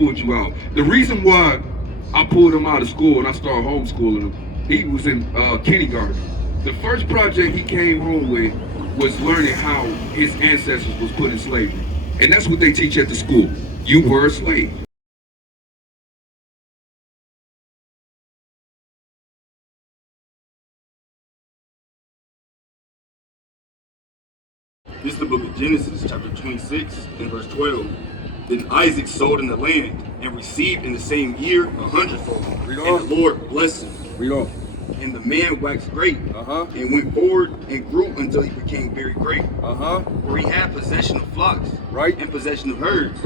pulled you out. The reason why I pulled him out of school and I started homeschooling him, he was in kindergarten. The first project he came home with was learning how his ancestors was put in slavery. And that's what they teach at the school. You were a slave. This is the book of Genesis, chapter 26, and verse 12. Then Isaac sowed in the land and received in the same year 100-fold. And the Lord blessed him. Read on. And the man waxed great and went forward and grew until he became very great. For he had possession of flocks and possession of herds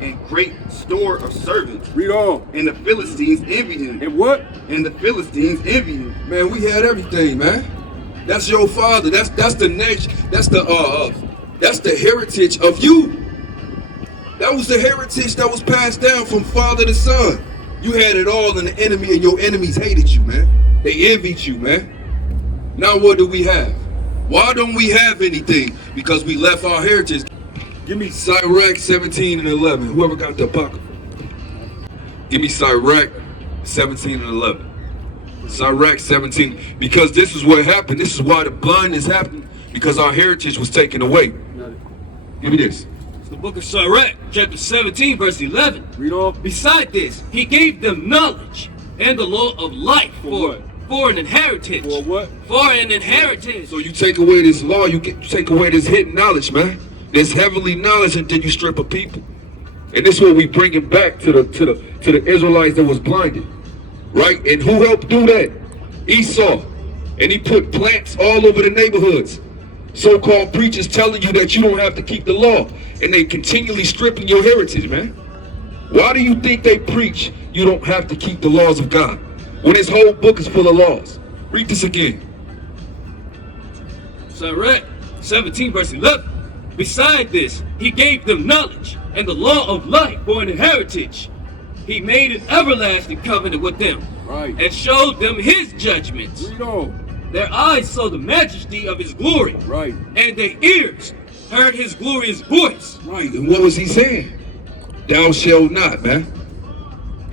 and great store of servants. Read on. And the Philistines envied him. And what? And the Philistines envied him. Man, we had everything, man. That's your father. That's the next. That's the heritage of you. That was the heritage that was passed down from father to son. You had it all, and the enemy and your enemies hated you, man. They envied you, man. Now what do we have? Why don't we have anything? Because we left our heritage. Give me Sirach 17 and 11. Whoever got the apocrypha. Give me Sirach 17 and 11. Sirach 17, because this is what happened. This is why the blindness happened, because our heritage was taken away. Give me this. It's the book of Sirach, chapter 17, verse 11. Read on. Beside this, he gave them knowledge and the law of life for an inheritance. For what? For an inheritance. So you take away this law, you take away this hidden knowledge, man. This heavenly knowledge, and then you strip a people. And this is what we bring it back to the Israelites that was blinded. Right? And who helped do that? Esau. And he put plants all over the neighborhoods. So-called preachers telling you that you don't have to keep the law. And they continually stripping your heritage, man. Why do you think they preach you don't have to keep the laws of God, when this whole book is full of laws? Read this again. Sirach 17, verse 11. Beside this, he gave them knowledge and the law of life for an inheritance. He made an everlasting covenant with them, and showed them his judgments. Their eyes saw the majesty of his glory, and their ears heard his glorious voice. And what was he saying? Thou shalt not, man.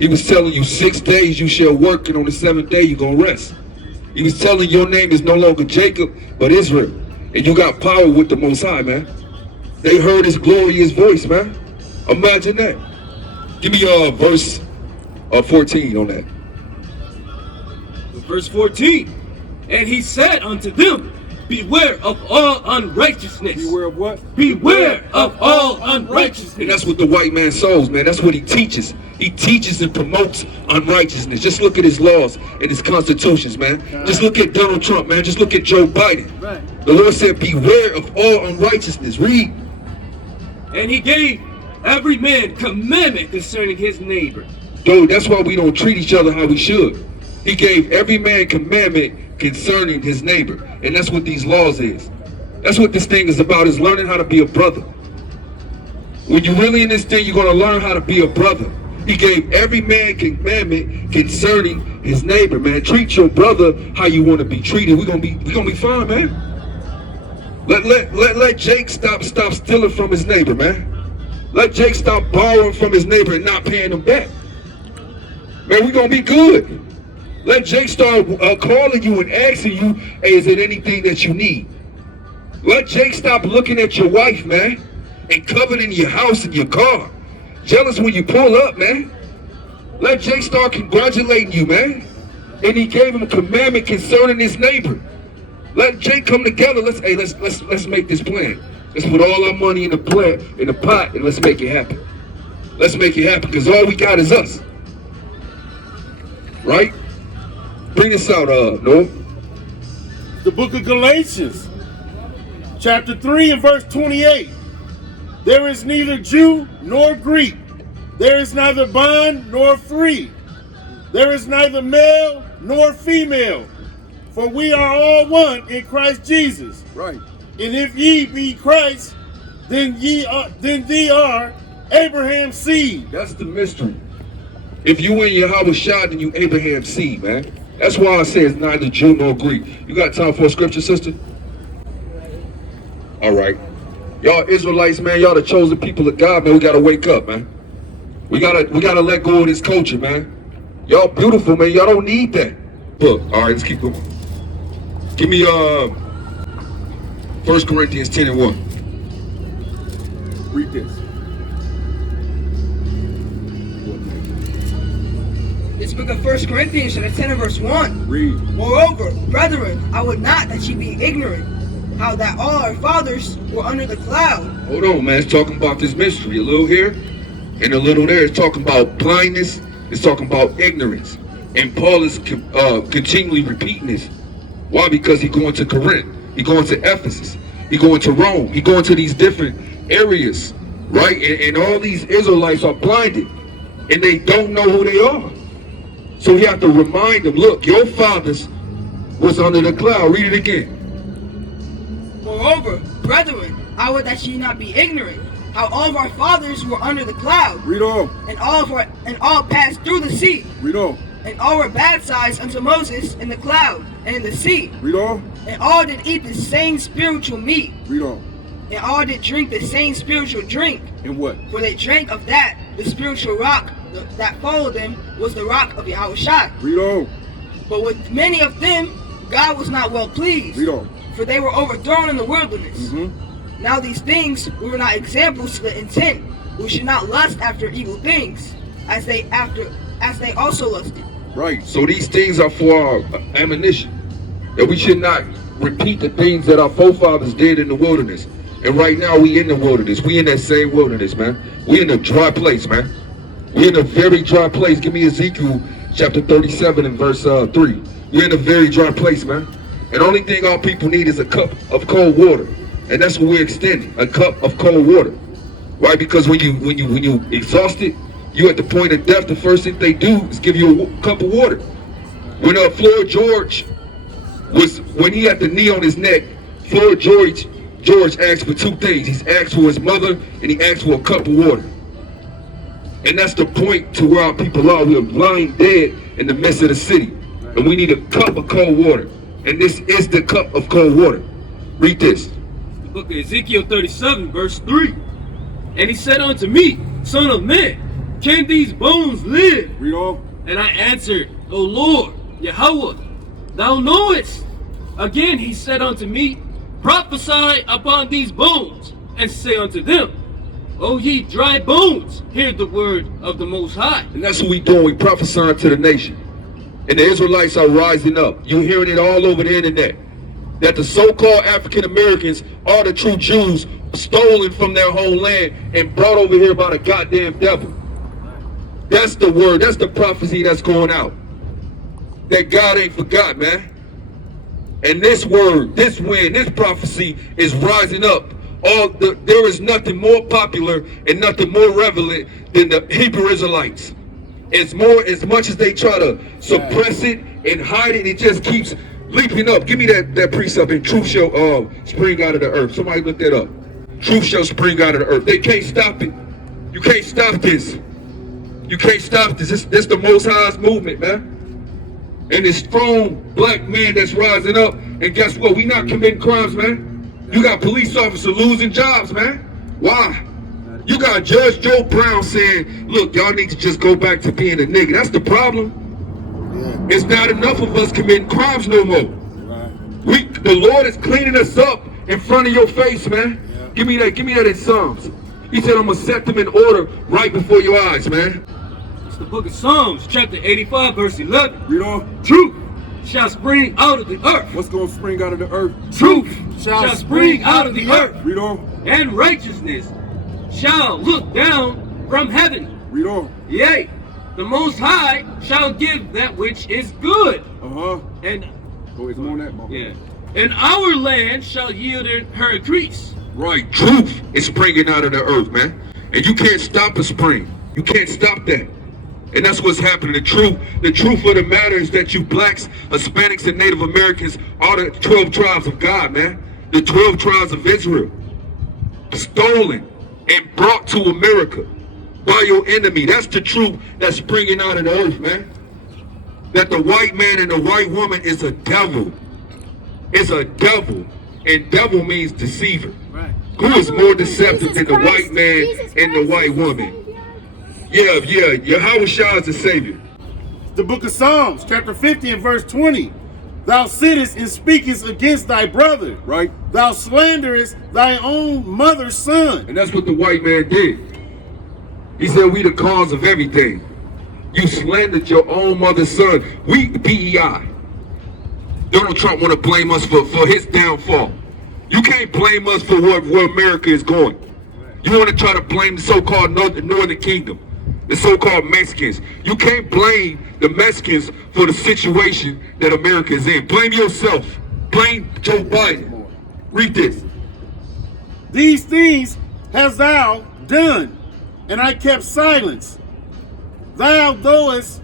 He was telling you 6 days you shall work, and on the 7th day you're going to rest. He was telling your name is no longer Jacob, but Israel. And you got power with the Most High, man. They heard his glorious voice, man. Imagine that. Give me verse 14 on that. Verse 14. And he said unto them, beware of all unrighteousness. Beware of what? Beware of all unrighteousness. And that's what the white man sows, man. That's what he teaches. He teaches and promotes unrighteousness. Just look at his laws and his constitutions, man. Just look at Donald Trump, man. Just look at Joe Biden. The Lord said, beware of all unrighteousness. Read. And he gave every man commandment concerning his neighbor. Dude, that's why we don't treat each other how we should. He gave every man commandment concerning his neighbor. And that's what these laws is. That's what this thing is about, is learning how to be a brother. When you're really in this thing, you're going to learn how to be a brother. He gave every man commandment concerning his neighbor, man. Treat your brother how you want to be treated. We're gonna be fine, man. Let Jake stop stealing from his neighbor, man. Let Jake stop borrowing from his neighbor and not paying him back. Man, we're going to be good. Let Jake start calling you and asking you, hey, is it anything that you need? Let Jake stop looking at your wife, man, and coveting your house and your car. Jealous when you pull up, man. Let Jake start congratulating you, man. And he gave him a commandment concerning his neighbor. Let Jake come together. Let's make this plan. Let's put all our money in the pot, and let's make it happen. Let's make it happen, because all we got is us. Right? Bring this out, Noah. The book of Galatians, chapter 3 and verse 28. There is neither Jew nor Greek. There is neither bond nor free. There is neither male nor female. For we are all one in Christ Jesus. Right. And if ye be Christ, then ye are Abraham's seed. That's the mystery. If you in Yahweh Shah, then you Abraham's seed, man. That's why I say it's neither Jew nor Greek. You got time for a scripture, sister? All right. Y'all Israelites, man, y'all the chosen people of God, man. We got to wake up, man. We gotta let go of this culture, man. Y'all beautiful, man. Y'all don't need that. Look, all right, let's keep going. Give me 1 Corinthians 10 and 1. Read this. This book of 1 Corinthians, chapter 10 and verse 1. Read. Moreover, brethren, I would not that ye be ignorant, how that all our fathers were under the cloud. Hold on, man. It's talking about this mystery. A little here and a little there. It's talking about blindness. It's talking about ignorance. And Paul is continually repeating this. Why? Because he's going to Corinth. He's going to Ephesus. He's going to Rome. He's going to these different areas, right? And all these Israelites are blinded. And they don't know who they are. So he have to remind them, look, your fathers was under the cloud. Read it again. Moreover, brethren, I would that ye not be ignorant, how all of our fathers were under the cloud. Read on. And all passed through the sea. Read on. And all were baptized unto Moses in the cloud and in the sea. Read on. And all did eat the same spiritual meat. Read on. And all did drink the same spiritual drink. And what? For they drank of that, the spiritual rock that followed them was the rock of Yahushua. Read on. But with many of them, God was not well pleased. Read on. For they were overthrown in the wilderness. Now these things we were not examples to the intent. We should not lust after evil things, as they also lusted. Right. So these things are for our ammunition. That we should not repeat the things that our forefathers did in the wilderness. And right now we in the wilderness. We in that same wilderness, man. We in a dry place, man. We in a very dry place. Give me Ezekiel chapter 37 and verse 3. We're in a very dry place, man. And the only thing our people need is a cup of cold water. And that's what we're extending, a cup of cold water. Right? Because when you exhausted, you at the point of death, the first thing they do is give you a cup of water. When Floyd George when he had the knee on his neck, Floyd George asked for two things. He's asked for his mother and he asked for a cup of water. And that's the point to where our people are. We're lying dead in the midst of the city. And we need a cup of cold water. And this is the cup of cold water. Read this. The book of Ezekiel 37, verse 3. And he said unto me, Son of man, can these bones live? Read on. And I answered, O Lord, Yahweh, thou knowest. Again he said unto me, Prophesy upon these bones, and say unto them, O ye dry bones, hear the word of the Most High. And that's what we doing. We prophesying to the nation. And the Israelites are rising up. You're hearing it all over the internet. That the so-called African Americans are the true Jews, stolen from their homeland and brought over here by the goddamn devil. That's the word. That's the prophecy that's going out. That God ain't forgot, man. And this word, this wind, this prophecy is rising up. There is nothing more popular and nothing more relevant than the Hebrew Israelites. As much as they try to suppress it and hide it, it just keeps leaping up. Give me that precept in truth shall spring out of the earth. Somebody look that up. Truth shall spring out of the earth. They can't stop it. You can't stop this. You can't stop this. This the Most High's movement, man. And this strong black man that's rising up. And guess what? We not committing crimes, man. You got police officers losing jobs, man. Why? You got Judge Joe Brown saying, look, y'all need to just go back to being a nigga. That's the problem. Yeah. It's not enough of us committing crimes no more. Right. The Lord is cleaning us up in front of your face, man. Yeah. Give me that in Psalms. He said, I'm going to set them in order right before your eyes, man. It's the book of Psalms, chapter 85, verse 11. Read on. Truth shall spring out of the earth. What's going to spring out of the earth? Truth shall spring out of the earth. Read on. And righteousness shall look down from heaven. Read on. Yea, the Most High shall give that which is good. And go ahead, on that, Mama. Yeah. And our land shall yield her increase. Right. Truth is springing out of the earth, man. And you can't stop a spring. You can't stop that. And that's what's happening. The truth of the matter is that you blacks, Hispanics, and Native Americans are the 12 tribes of God, man. The 12 tribes of Israel. Stolen and brought to America by your enemy. That's the truth that's springing out of the earth, man. That the white man and the white woman is a devil. It's a devil. And devil means deceiver. Right. Who is more deceptive than the white man and the white woman? Yeah, Yahweh Shah is the Savior. The book of Psalms, chapter 50 and verse 20. Thou sittest and speakest against thy brother. Right. Thou slanderest thy own mother's son. And that's what the white man did. He said, we the cause of everything. You slandered your own mother's son. We, PEI. Donald Trump want to blame us for his downfall. You can't blame us for where America is going. You want to try to blame the so-called Northern Kingdom, the so-called Mexicans. You can't blame the Mexicans for the situation that America is in. Blame yourself. Blame Joe Biden. Read this. These things hast thou done, and I kept silence. Thou knowest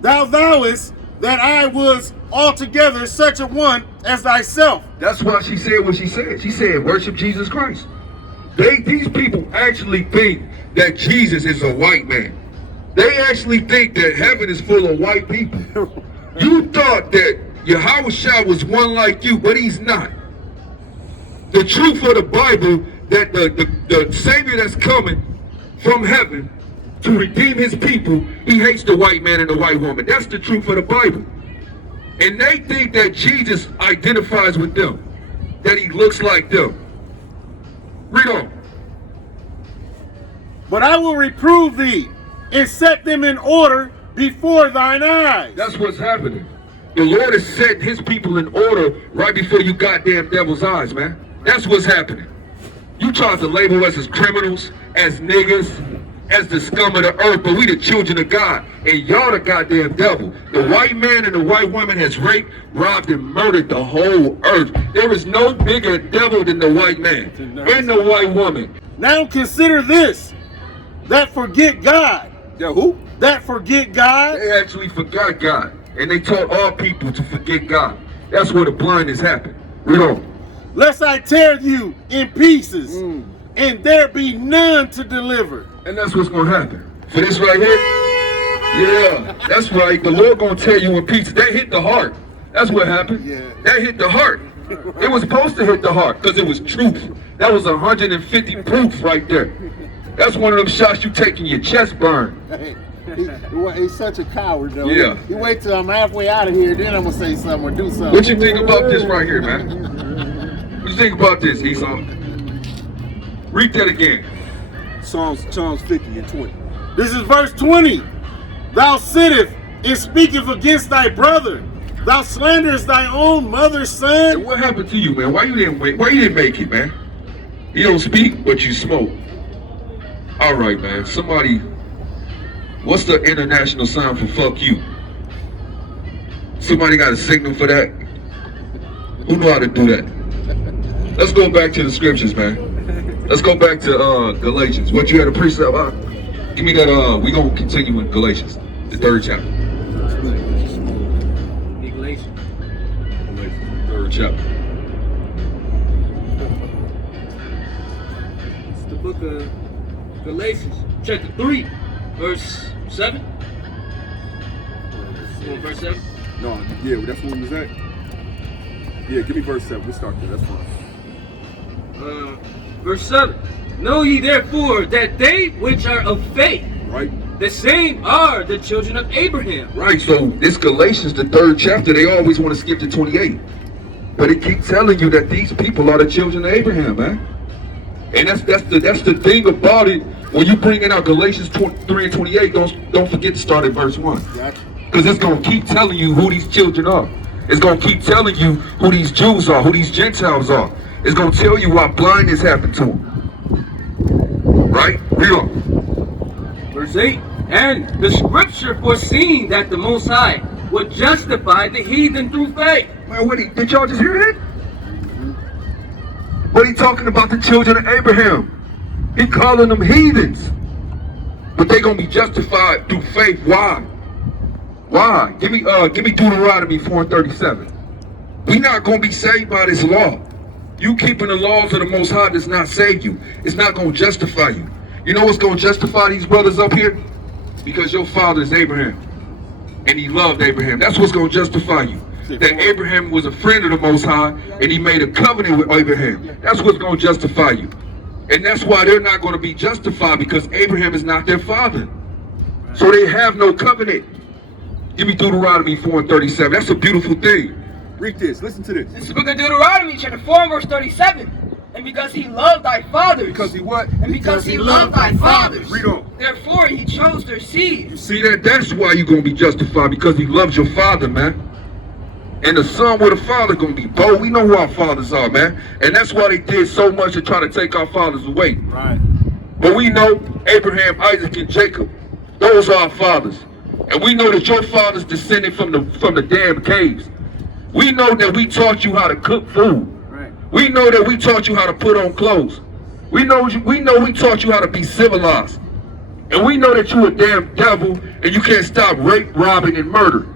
that I was altogether such a one as thyself. That's why she said what she said. She said, worship Jesus Christ. These people actually think that Jesus is a white man. They actually think that heaven is full of white people. You thought that Yahweh Shah was one like you, but he's not. The truth of the Bible, that the Savior that's coming from heaven to redeem his people, he hates the white man and the white woman. That's the truth of the Bible. And they think that Jesus identifies with them, that he looks like them. Read on. But I will reprove thee and set them in order before thine eyes. That's what's happening. The Lord is setting his people in order right before you goddamn devil's eyes, man. That's what's happening. You tried to label us as criminals, as niggas, as the scum of the earth, but we the children of God, and y'all the goddamn devil. The white man and the white woman has raped, robbed, and murdered the whole earth. There is no bigger devil than the white man and the white woman. Now consider this, that forget God. Yeah, who? That forget God. They actually forgot God, and they taught all people to forget God. That's where the blindness happened. Read on. Lest I tear you in pieces, and there be none to deliver. And that's what's going to happen. For this right here, yeah, that's right. The Lord going to tear you in pieces. That hit the heart. That's what happened. Yeah. That hit the heart. It was supposed to hit the heart because it was truth. That was 150 proof right there. That's one of them shots you take in your chest burn. Hey, he's such a coward, though. Yeah. You wait till I'm halfway out of here, then I'm going to say something or do something. What you think about this right here, man? What you think about this, Esau? Read that again. Psalms 50 and 20. This is verse 20. Thou sittest and speakest against thy brother. Thou slanderest thy own mother's son. And what happened to you, man? Why you didn't make it, man? You don't speak, but you smoke. All right, man. Somebody, what's the international sign for fuck you? Somebody got a signal for that? Who know how to do that? Let's go back to the scriptures, man. Let's go back to Galatians. What you had a precept about? Give me that. We gonna continue in Galatians, the 3rd chapter. Galatians. 3rd chapter. It's the book of Galatians, chapter 3, verse 7. Verse 7. No, yeah, that's where we was at. Yeah, give me verse 7. We'll start there. That's fine. Verse 7. Know ye therefore that they which are of faith, Right. the same are the children of Abraham. Right. So this Galatians, the 3rd chapter, they always want to skip to 28, but it keeps telling you that these people are the children of Abraham, man. And that's the thing about it. When you bring in out Galatians 3 and 28, don't forget to start at verse 1, because it's gonna keep telling you who these children are. It's gonna keep telling you who these Jews are, who these Gentiles are. It's going to tell you why blindness happened to him. Right? Read on. Verse 8. And the scripture foreseeing that the Most High would justify the heathen through faith. Man, did y'all just hear that? But he talking about the children of Abraham. He calling them heathens. But they going to be justified through faith. Why? Why? Give me Deuteronomy 4:37. We not going to be saved by this law. You keeping the laws of the Most High does not save you. It's not going to justify you. You know what's going to justify these brothers up here? Because your father is Abraham. And he loved Abraham. That's what's going to justify you. That Abraham was a friend of the Most High and he made a covenant with Abraham. That's what's going to justify you. And that's why they're not going to be justified, because Abraham is not their father. So they have no covenant. Give me Deuteronomy 4:37. That's a beautiful thing. Read this. Listen to this. This is the book of Deuteronomy, chapter 4, and verse 37. And because he loved thy fathers. Because he what? And because he loved thy fathers. Read on. Therefore he chose their seed. You see that? That's why you're going to be justified, because he loves your father, man. And the son with a father going to be bold. We know who our fathers are, man. And that's why they did so much to try to take our fathers away. Right. But we know Abraham, Isaac, and Jacob. Those are our fathers. And we know that your fathers descended from the damn caves. We know that we taught you how to cook food. Right. We know that we taught you how to put on clothes. We know we taught you how to be civilized. And we know that you a damn devil and you can't stop rape, robbing, and murder.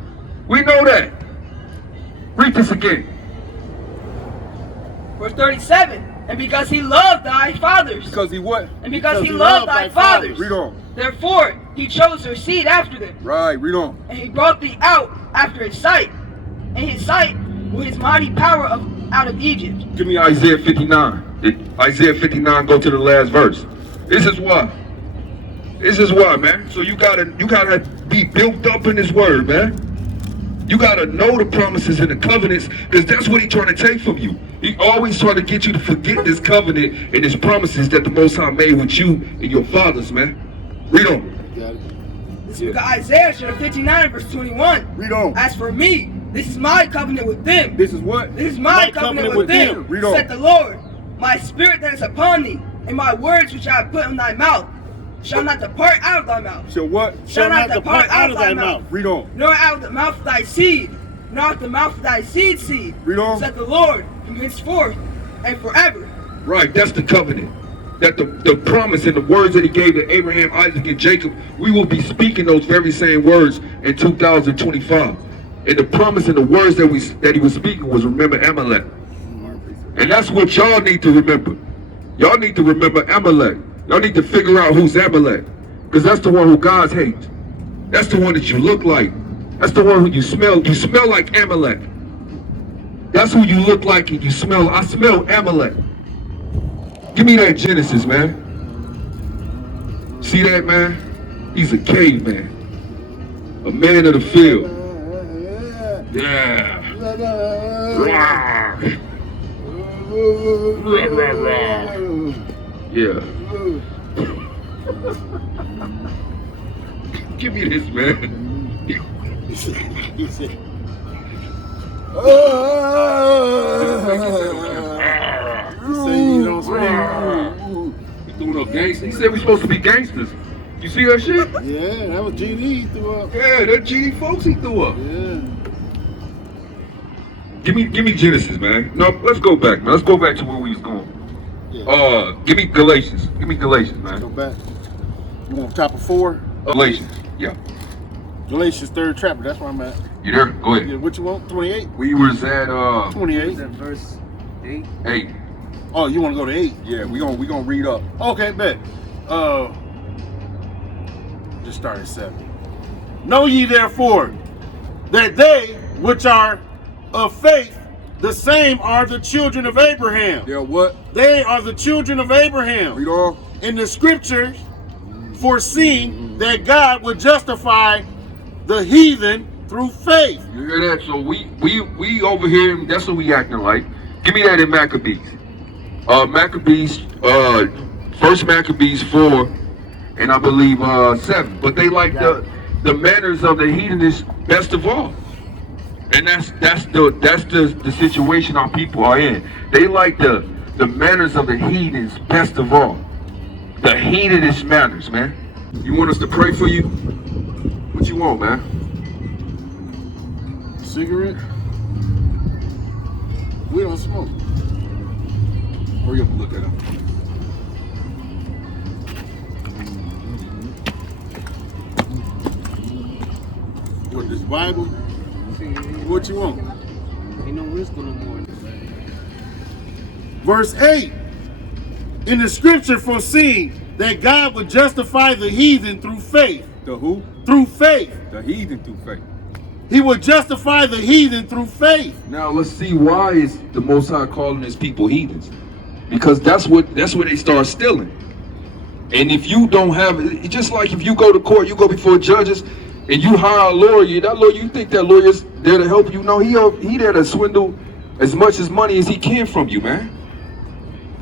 We know that. Read this again. Verse 37. And because he loved thy fathers. Because he what? And because he loved thy fathers. Read on. Therefore he chose their seed after them. Right. Read on. And he brought thee out after his sight. And his sight with his mighty power out of Egypt. Give me Isaiah 59. Did Isaiah 59 go to the last verse? This is why. This is why, man. So you gotta be built up in this word, man. You gotta know the promises and the covenants, because that's what he's trying to take from you. He always trying to get you to forget this covenant and his promises that the Most High made with you and your fathers, man. Read on. This is Isaiah chapter 59 verse 21. Read on. As for me, this is my covenant with them. This is what? This is my covenant with them. Read on. Said the Lord, my spirit that is upon thee, and my words which I have put in thy mouth, shall not depart out of thy mouth. Shall what? Shall not depart out of thy mouth. Read on. Nor out of the mouth of thy seed, nor out of the mouth of thy seed seed. Read on. Said the Lord, from henceforth and forever. Right, that's the covenant. That the promise and the words that he gave to Abraham, Isaac, and Jacob, we will be speaking those very same words in 2025. And the promise and the words that he was speaking was, remember Amalek. And that's what y'all need to remember. Y'all need to remember Amalek. Y'all need to figure out who's Amalek. Because that's the one who God hates. That's the one that you look like. That's the one who you smell. You smell like Amalek. That's who you look like and you smell. I smell Amalek. Give me that Genesis, man. See that, man? He's a caveman. A man of the field. Yeah. Yeah. Give me this, man. We doing up gangsters. He said we supposed to be gangsters. You see that shit? Yeah, that was GD he threw up. Yeah, that GD folks he threw up. Yeah. Give me Genesis, man. No, let's go back, man. Let's go back to where we was going. Yeah. Give me Galatians. Give me Galatians, man. Go back. You want chapter 4? Galatians. Yeah. Galatians 3rd chapter. That's where I'm at. You there? Go ahead. Yeah, what you want? 28? We was at 28. Is that verse 8? 8. Oh, you want to go to 8? Yeah, we gonna read up. Okay, bet. Just start at 7. Know ye therefore that they which are of faith, the same are the children of Abraham. Yeah, what? They are the children of Abraham. Read on. In the scriptures, foreseeing that God would justify the heathen through faith. You hear that? So we over here, that's what we acting like. Give me that in Maccabees. Maccabees, first Maccabees 4, and I believe 7. But they like the manners of the heathenists best of all. And that's the situation our people are in. They like the manners of the heathens best of all. The heathenist manners, man. You want us to pray for you? What you want, man? Cigarette? We don't smoke. Hurry up and look at him. What, this Bible? What you want? Ain't no wisdom no more. Verse 8. In the scripture foreseeing that God would justify the heathen through faith. The who? Through faith. The heathen through faith. He would justify the heathen through faith. Now let's see, why is the Most High calling his people heathens? because that's where they start stealing. And if you don't have it, just like if you go to court, you go before judges, and you hire a lawyer, that lawyer, you think that lawyer's there to help you? No, he there to swindle as much as money as he can from you, man.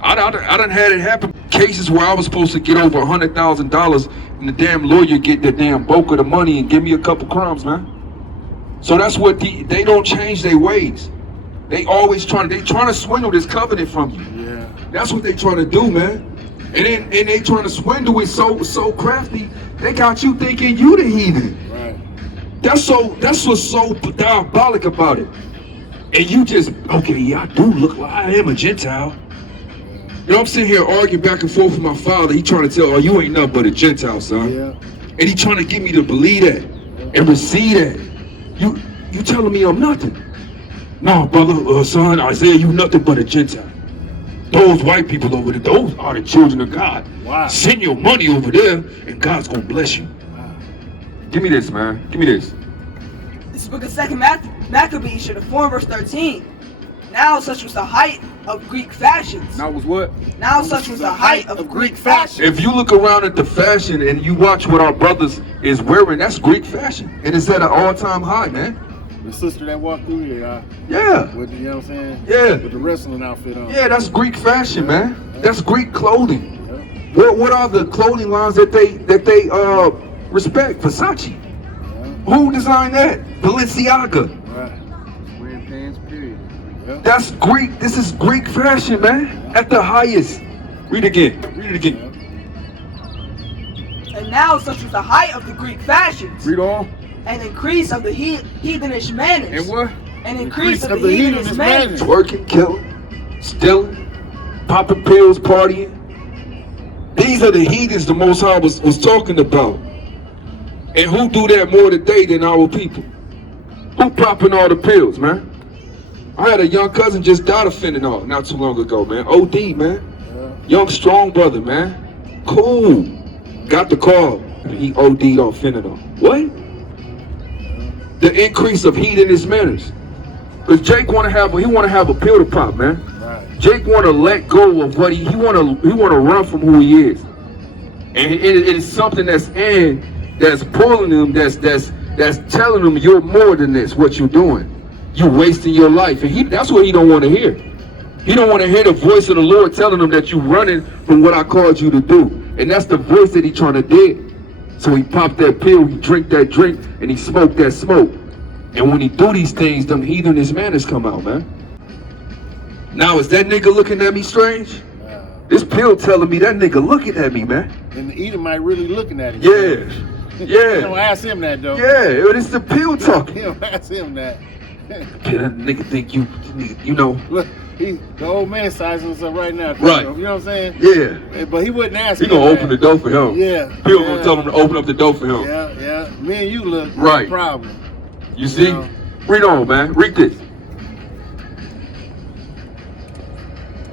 I done had it happen. Cases where I was supposed to get over $100,000, and the damn lawyer get the damn bulk of the money and give me a couple crumbs, man. So that's what they don't change their ways. They always trying to swindle this covenant from you. Yeah. That's what they trying to do, man. And they trying to swindle it so crafty. They got you thinking you the heathen. Right. That's what's so diabolic about it. And you just, okay, yeah, I do look like I am a Gentile. You know, I'm sitting here arguing back and forth with my father. He trying to tell, oh, you ain't nothing but a Gentile, son. Yeah. And he trying to get me to believe that and receive that. You telling me I'm nothing? No, brother, son, Isaiah, you nothing but a Gentile. Those white people over there, those are the children of God. Wow. Send your money over there, and God's gonna bless you. Wow. Give me this, man. Give me this. This is book of 2 Maccabees, chapter 4, verse 13. Now such was the height of Greek fashions. Now was what? Now such was the height of Greek fashions. If you look around at the fashion and you watch what our brothers is wearing, that's Greek fashion. And it's at an all-time high, man. The sister that walked through here, yeah. With the, you know what I'm saying? Yeah. With the wrestling outfit on. Yeah, that's Greek fashion, man. That's Greek clothing. Yeah. What are the clothing lines that they respect? Versace. Yeah. Who designed that? Balenciaga. Right. Wearing pants, period. Yeah. That's Greek. This is Greek fashion, man. At the highest. Read it again. Read it again. And now such was the height of the Greek fashions. Read on. An increase of the heathenish manners. And what? An increase of the heathenish manners. Twerking, killing, stealing, popping pills, partying. These are the heathens the Most High was talking about. And who do that more today than our people? Who popping all the pills, man? I had a young cousin just died of fentanyl not too long ago, man. OD, man. Young, strong brother, man. Cool. Got the call. He OD'd on fentanyl. What? The increase of heathenist manners. Because Jake want to have a pill to pop, man. Right. Jake want to let go of what he want to run from who he is. And it is something that's pulling him, that's telling him you're more than this, what you're doing. You're wasting your life. And that's what he don't want to hear. He don't want to hear the voice of the Lord telling him that you're running from what I called you to do. And that's the voice that he trying to dig. So he popped that pill, he drink that drink, and he smoked that smoke. And when he do these things, them heathenist manners come out, man. Now, is that nigga looking at me strange? This pill telling me that nigga looking at me, man. And the Edomite really looking at him. Yeah. Yeah. You don't ask him that, though. Yeah, it's the pill talking. You don't ask him that. That nigga think you know. Look, the old man sizing himself right now. Right. You know what I'm saying? Yeah. But he wouldn't ask him. He gonna open the door for him. Yeah. Pill gonna tell him to open up the door for him. Yeah. Me and you look right. No problem. You see? Read on, man. Read this.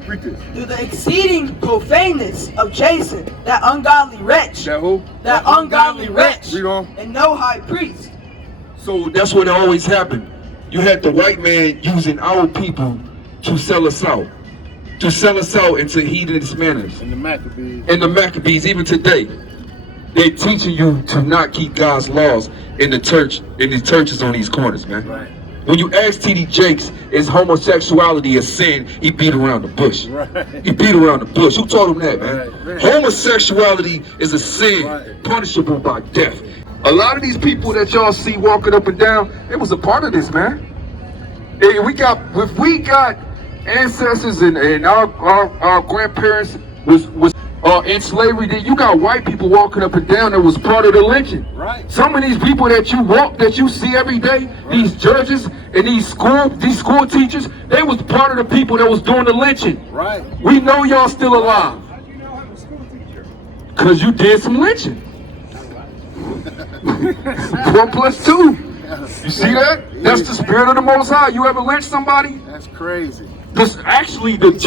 Read this. Through the exceeding profaneness of Jason, that ungodly wretch. That who? That ungodly wretch. Read on. And no high priest. So that's what always happened. You had the white man using our people to sell us out. To sell us out into heathenist manners. And the Maccabees. And the Maccabees, even today. They're teaching you to not keep God's laws in the churches on these corners, man. Right. When you ask T.D. Jakes, is homosexuality a sin? He beat around the bush. Right. He beat around the bush. Who told him that, man? Right. Homosexuality is a sin, punishable by death. A lot of these people that y'all see walking up and down, it was a part of this, man. If we got ancestors and our grandparents was in slavery, then you got white people walking up and down that was part of the lynching. Right. Some of these people that you see every day, right. These judges and these school teachers, they was part of the people that was doing the lynching. Right. We know y'all still alive. How do you know I'm a school teacher? Because you did some lynching. 1 plus 2. You see that? That's the spirit of the Most High. You ever lynched somebody? That's crazy. Actually, the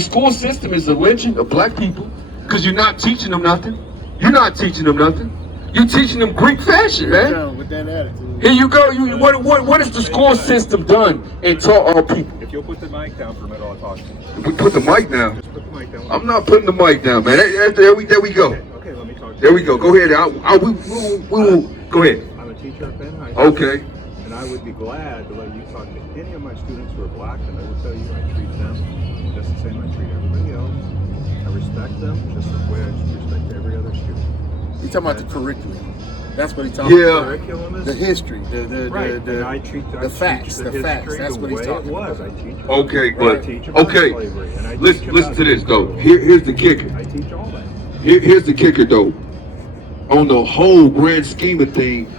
school system is the lynching of black people because you're not teaching them nothing. You're not teaching them nothing. You're teaching them Greek fashion, man. With that attitude. Here you go. What has the school system done and taught our people? you'll put the mic down for a minute, I'll talk to you. We put the mic down. Just put the mic down. I'm not putting the mic down, man. There we go. Okay, let me talk to you. There we go. Go ahead. We will. Go ahead. I'm a teacher at Penn High School. Okay. And I would be glad to let you talk to any of my students who are black, and I will tell you I treat them just the same I treat everybody else. I respect them just the way I respect every other student. He's talking about the curriculum. That's what he's talking about. Curriculum is The history, right. And I the teach facts. the history That's the what he's way talking it was. about. I teach. Okay, I but teach about okay. slavery, and I Listen teach to about this though. slavery. Here's the kicker. I teach all that. Here's the kicker though. On the whole grand scheme of things,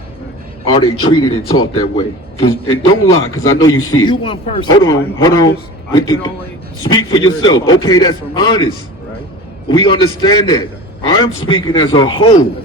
are they treated and taught that way? And don't lie, because I know you see it. You one person. Hold on. I can only Speak for yourself. Okay, that's for me, honest. right? We understand that. I'm speaking as a whole.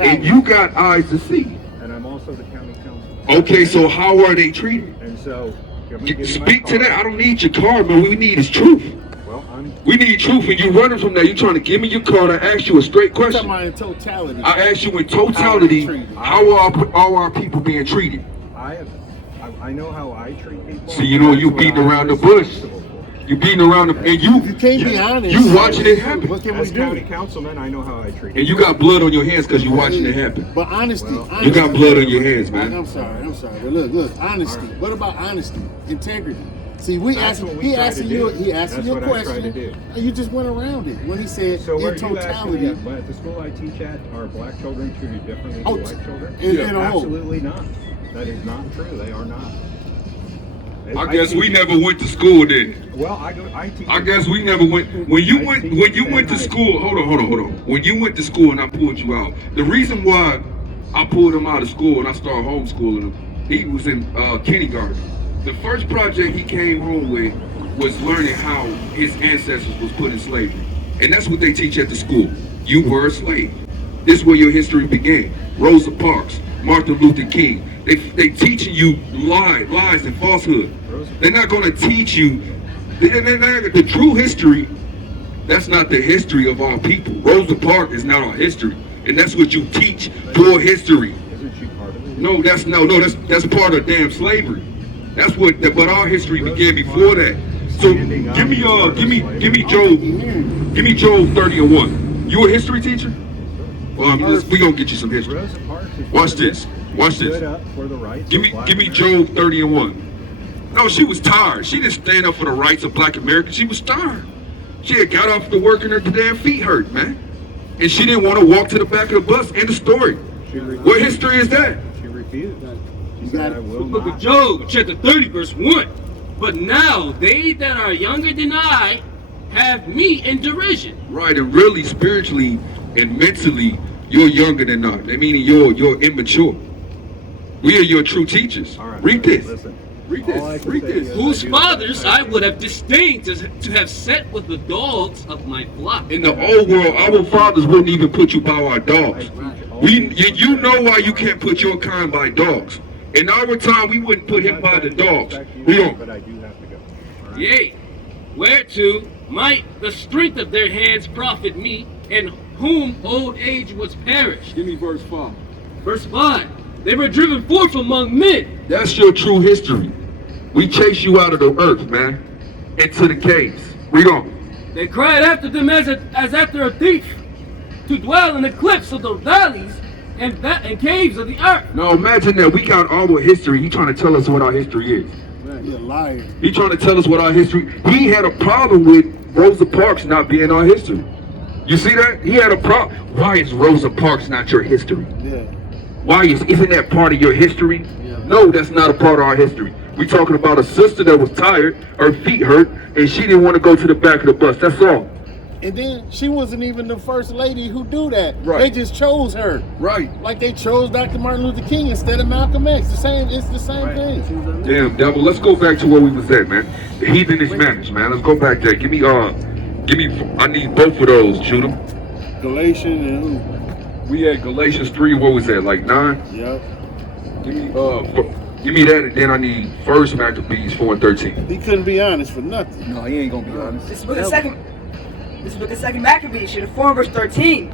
And you got eyes to see. And I'm also the county council. Okay, so how are they treated? And so, I'm gonna give you my Speak to card. that. I don't need your card, man. What we need is truth. Well, We need truth, and you running from that. You trying to give me your card. I ask you a straight Talking question. about in totality. I ask you in totality, how are our people being treated? I know how I treat people. See, you know, you That's beating what around I'm the bush. responsible for. You beating around the, and You can't be honest. You watching it happen. What can we As county do? councilman, I know how I treat And you people. got blood on your hands because you watching it happen. But honesty. You got blood on your hands, man. I'm sorry. But look, honesty. All right. What about honesty? Integrity. See, he That's asking what we try to you do. a That's what I try to question. do. And you just went around it when he said So where in you asking me totality. at the school I teach at, are black children treated differently Oh, than white children? in a whole. Absolutely not. That is not true. They are not. I guess we never went to school then. Well, I teach. I guess we never went. When you went to school, hold on. When you went to school and I pulled you out, the reason why I pulled him out of school and I started homeschooling him, he was in kindergarten. The first project he came home with was learning how his ancestors was put in slavery. And that's what they teach at the school. You were a slave. This is where your history began. Rosa Parks, Martin Luther King. They teaching you lies and falsehood. They're not going to teach you the true history. That's not the history of our people. Rosa Parks is not our history, and that's what you teach your history. Isn't she part of it? No, that's part of damn slavery. That's what. But our history began before that. So give me Job 30:1. You a history teacher? Well, we gonna get you some history. Rosa Parks is Watch this. Watch stood this. up for the rights Give of me black Job 30:1. No, she was tired. She didn't stand up for the rights of black Americans. She was tired. She had got off the work and her damn feet hurt, man. And she didn't want to walk to the back of the bus. End of story. What history is that? She refused. She said, I will Book of not. Job, chapter 30, verse 1. But now they that are younger than I have me in derision. Right, and really spiritually and mentally, you're younger than us. I mean, you're immature. We are your true teachers. All right, Read this. Listen. Read All I this. can Read say this. is- Whose fathers I would have disdained to have set with the dogs of my flock. In the old world, our fathers wouldn't even put you by our dogs. You know why you can't put your kind by dogs. In our time, we wouldn't put him by the dogs. We don't. But I do have to go. All right? Yea, whereto might the strength of their hands profit me, in whom old age was perished. Give me verse 5. Verse 5. They were driven forth among men. That's your true history. We chase you out of the earth, man, into the caves. Read on. They cried after them as after a thief, to dwell in the cliffs of the valleys and caves of the earth. Now imagine that we got our history. He trying to tell us what our history is. You're a liar. He trying to tell us what our history. He had a problem with Rosa Parks not being our history. You see that? He had a problem. Why is Rosa Parks not your history? Yeah. Why isn't that part of your history? Yeah. No, that's not a part of our history. We talking about a sister that was tired, her feet hurt, and she didn't want to go to the back of the bus. That's all. And then she wasn't even the first lady who do that. Right. They just chose her. Right. Like they chose Dr. Martin Luther King instead of Malcolm X. It's the same thing. Damn, devil. Let's go back to where we was at, man. The heathenish manners, man. Let's go back there. Give me. I need both of those. Shoot them. Galatians and who? We had Galatians 3. What was that? Like 9. Yep. Give me that, and then I need First Maccabees 4 and 13. He couldn't be honest for nothing. No, he ain't gonna be honest. This book of second Maccabees, chapter 4, verse 13.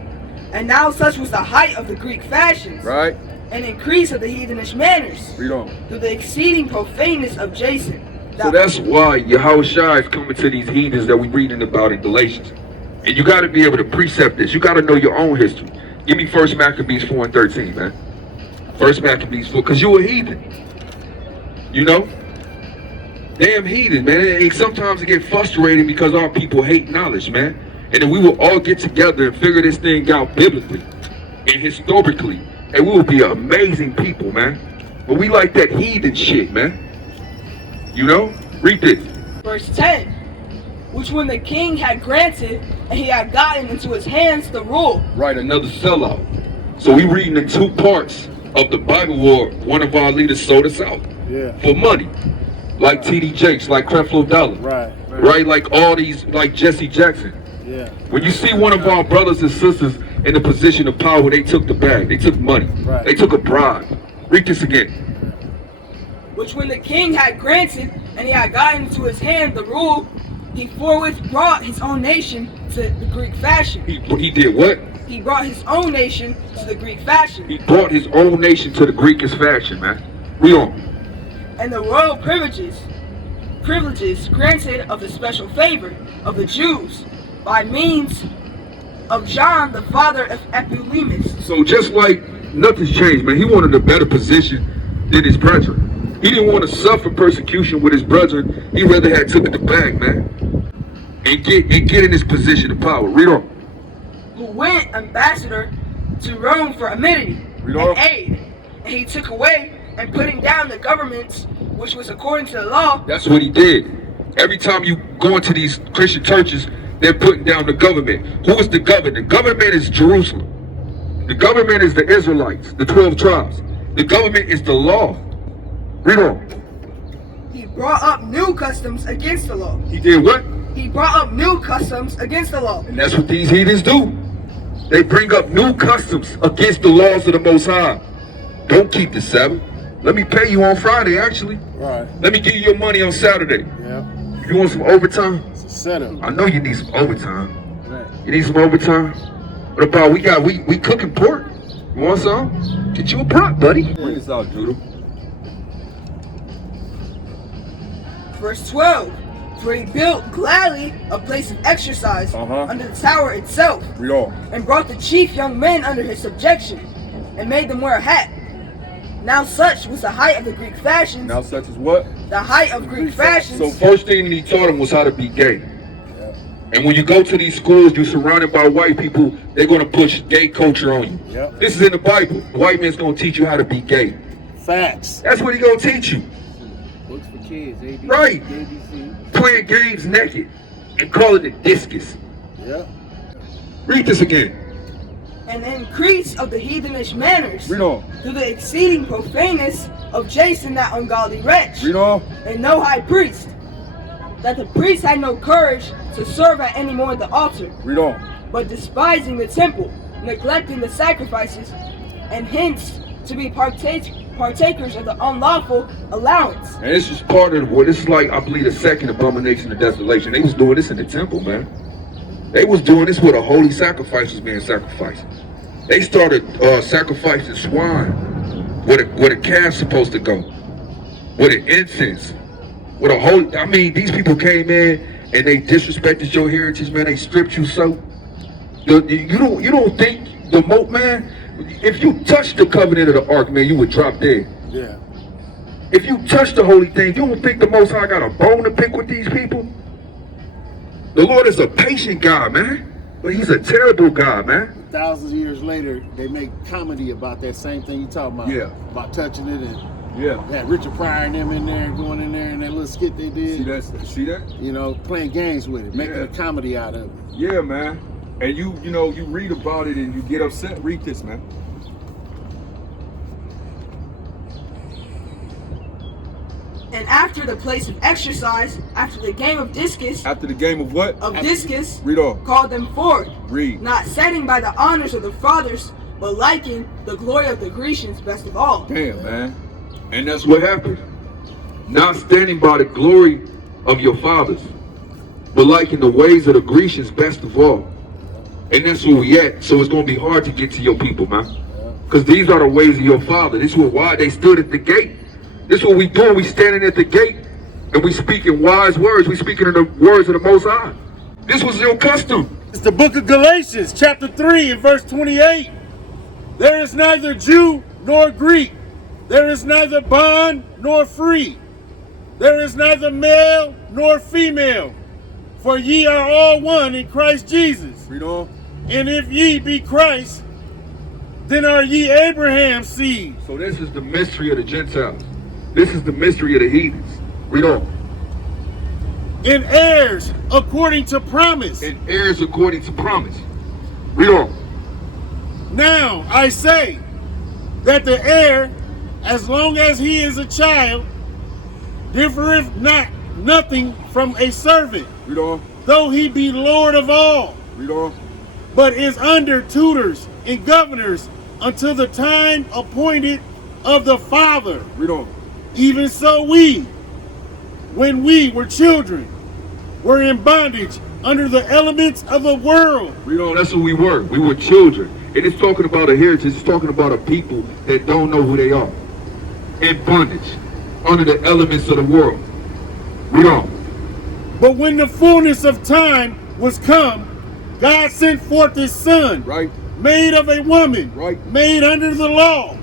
And now such was the height of the Greek fashions, Right. and increase of the heathenish manners, Read on. through the exceeding profaneness of Jason, So that's why Yahushua is coming to these heathens that we reading about in Galatians. And you got to be able to precept this. You got to know your own history. Give me 1 Maccabees 4 and 13, man. 1 Maccabees 4, because you a heathen. You know? Damn heathen, man. And sometimes it get frustrating because our people hate knowledge, man. And then we will all get together and figure this thing out biblically and historically. And we will be amazing people, man. But we like that heathen shit, man. You know? Read this. Verse 10. Which when the king had granted, and he had gotten into his hands the rule. Right, another sellout. So we reading in two parts of the Bible war. One of our leaders sold us out for money. Like T.D. Jakes, like Creflo Dollar. Right, like all these, like Jesse Jackson. When you see one of our brothers and sisters in a position of power, they took the bag, they took money, they took a bribe. Read this again. Which when the king had granted, and he had gotten into his hand the rule, he forthwith brought his own nation to the Greek fashion. He did what? He brought his own nation to the Greek fashion. He brought his own nation to the Greekish fashion, man. Read on. And the royal privileges granted of the special favor of the Jews by means of John, the father of Epilemus. So just like nothing's changed, man. He wanted a better position than his brethren. He didn't want to suffer persecution with his brethren. He rather had took the bag, man, and get in his position of power. Read on. Who went ambassador to Rome for amenity and aid, and he took away and putting down the governments which was according to the law. That's what he did. Every time you go into these Christian churches, they're putting down the government. Who is the government? The government is Jerusalem. The government is the Israelites, the 12 tribes. The government is the law. Read on. He brought up new customs against the law. He did what? He brought up new customs against the law. And that's what these heathens do. They bring up new customs against the laws of the Most High. Don't keep the Sabbath. Let me pay you on Friday, actually. Right. Let me give you your money on Saturday. Yeah. You want some overtime? It's a setup. I know you need some overtime. Right. You need some overtime? What about we cooking pork? You want some? Get you a pot, buddy. Bring this out, Judah. Verse 12. For he built gladly a place of exercise under the tower itself, and brought the chief young men under his subjection, and made them wear a hat. Now such was the height of the Greek fashions. Now such as what? The height of Greek fashions. So first thing he taught them was how to be gay. And when you go to these schools, you're surrounded by white people, they're going to push gay culture on you. This is in the Bible. The white man's going to teach you how to be gay. Facts. That's what he's going to teach you. Books for kids, ABC, Right. ABC. Playing games naked and calling it discus. Yeah. Read this again. An increase of the heathenish manners. Read on. Through the exceeding profaneness of Jason, that ungodly wretch. Read on. And no high priest. That the priest had no courage to serve at any more at the altar. Read on. But despising the temple, neglecting the sacrifices, and hence to be partakers of the unlawful allowance. And this is part of what it's like, I believe, the second abomination of desolation. They was doing this in the temple, man. They was doing this where the holy sacrifice was being sacrificed. They started sacrificing swine, where the calf's supposed to go, where the incense, where the holy. I mean, these people came in and they disrespected your heritage, man. They stripped you so. You don't think the moat, man? If you touch the covenant of the ark, man, you would drop dead. Yeah. If you touch the holy thing, you don't think the Most High got a bone to pick with these people? The Lord is a patient God, man. But he's a terrible God, man. Thousands of years later, they make comedy about that same thing you talking about. Yeah. About touching it and Yeah. had Richard Pryor and them in there and going in there and that little skit they did. See that? You know, playing games with it, making Yeah. a comedy out of it. Yeah, man. And you read about it and you get upset. Read this, man. And after the place of exercise, after the game of discus, After the game of what? Read on. called them forth, Read. not setting by the honors of the fathers, but liking the glory of the Grecians best of all. Damn, man. And that's what happened. Not standing by the glory of your fathers, but liking the ways of the Grecians best of all. And that's where we at. So it's going to be hard to get to your people, man. Because these are the ways of your father. This is why they stood at the gate. This is what we doing. We standing at the gate And we speak in wise words. We speaking in the words of the Most High. This was your custom. It's the book of Galatians, chapter 3 and verse 28. There is neither Jew nor Greek. There is neither bond nor free. There is neither male nor female. For ye are all one in Christ Jesus. Read on. And if ye be Christ, then are ye Abraham's seed. So this is the mystery of the Gentiles. This is the mystery of the heathens. Read on. And heirs according to promise. And heirs according to promise. Read on. Now I say that the heir, as long as he is a child, differeth nothing from a servant, Read on. though he be Lord of all, Read on. but is under tutors and governors until the time appointed of the Father. Read on. Even so we, when we were children, were in bondage under the elements of the world. Read on. That's what we were. We were children. And it's talking about a heritage. It's talking about a people that don't know who they are. In bondage. Under the elements of the world. Read on. But when the fullness of time was come, God sent forth his Son, Right. made of a woman, Right. made under the law,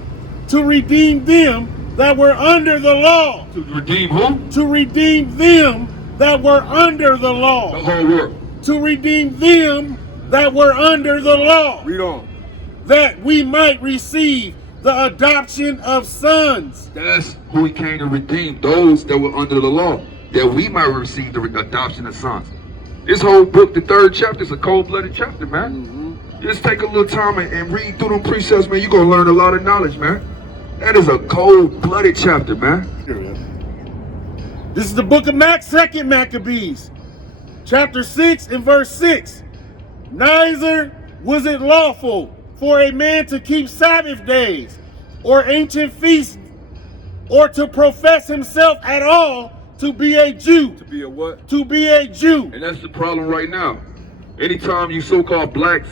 to redeem them that were under the law. To redeem who? To redeem them that were under the The law. whole world. To redeem them that were under the law. Read on. That we might receive the adoption of sons. That's who he came to redeem. Those that were under the law. That we might receive the adoption of sons. This whole book, the 3rd chapter, is a cold-blooded chapter, man. Just take a little time and read through them precepts, man. You're going to learn a lot of knowledge, man. That is a cold-blooded chapter, man. This is the book of 2nd Maccabees, chapter 6 and verse 6. Neither was it lawful for a man to keep Sabbath days or ancient feasts, or to profess himself at all to be a Jew. To be a what? To be a Jew. And that's the problem right now. Anytime you so-called blacks,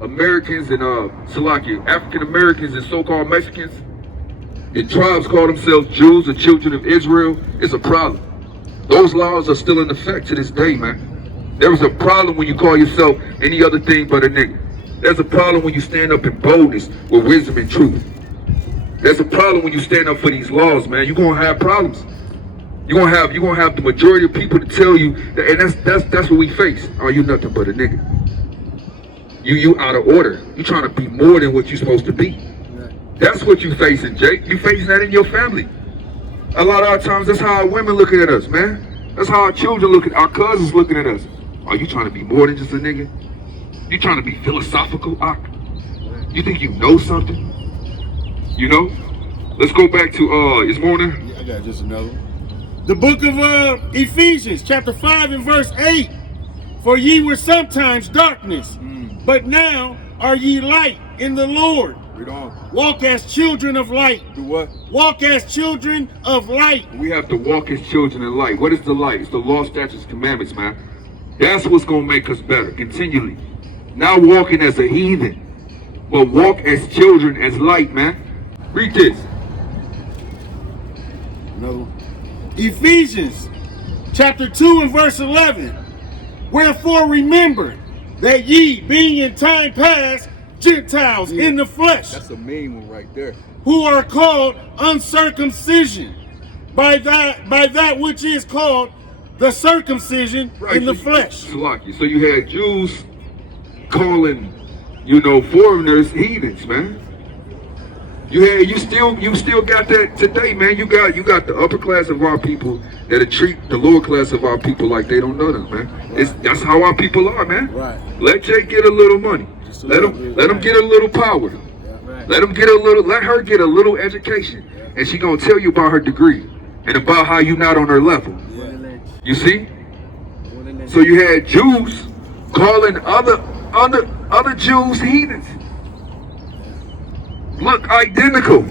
Americans, and African Americans and so-called Mexicans, and tribes call themselves Jews or children of Israel, it's a problem. Those laws are still in effect to this day, man. There is a problem when you call yourself any other thing but a nigga. There's a problem when you stand up in boldness with wisdom and truth. There's a problem when you stand up for these laws, man. You're gonna have problems. You're gonna have the majority of people to tell you that, and that's what we face. Oh, you nothing but a nigga. You out of order. You trying to be more than what you're supposed to be. That's what you facing, Jake. You facing that in your family. A lot of our times, that's how our women looking at us, man. That's how our children look at, our cousins looking at us. Are you trying to be more than just a nigga? You trying to be philosophical, Ak? You think you know something? You know? Let's go back to, is morning? Yeah, I got just another one. The book of Ephesians, chapter 5 and verse 8. For ye were sometimes darkness, but now are ye light in the Lord. Read on. Walk as children of light. Do what? Walk as children of light. We have to walk as children in light. What is the light? It's the law, statutes, commandments, man. That's what's going to make us better, continually. Not walking as a heathen, but walk as children, as light, man. Read this. Another one. Ephesians, chapter 2 and verse 11. Wherefore remember that ye, being in time past Gentiles in the flesh, That's a main one right there. who are called uncircumcision by that which is called the circumcision in the flesh. So you had Jews calling, foreigners heathens, man. You still got that today, man. You got the upper class of our people that treat the lower class of our people like they don't know them, man. Right. That's how our people are, man. Right. Let Jake get a little money. Let him get a little power. Right. Let her get a little education, and she gonna tell you about her degree and about how you not on her level. Yeah. You see? So you had Jews calling other Jews heathens. Look identical.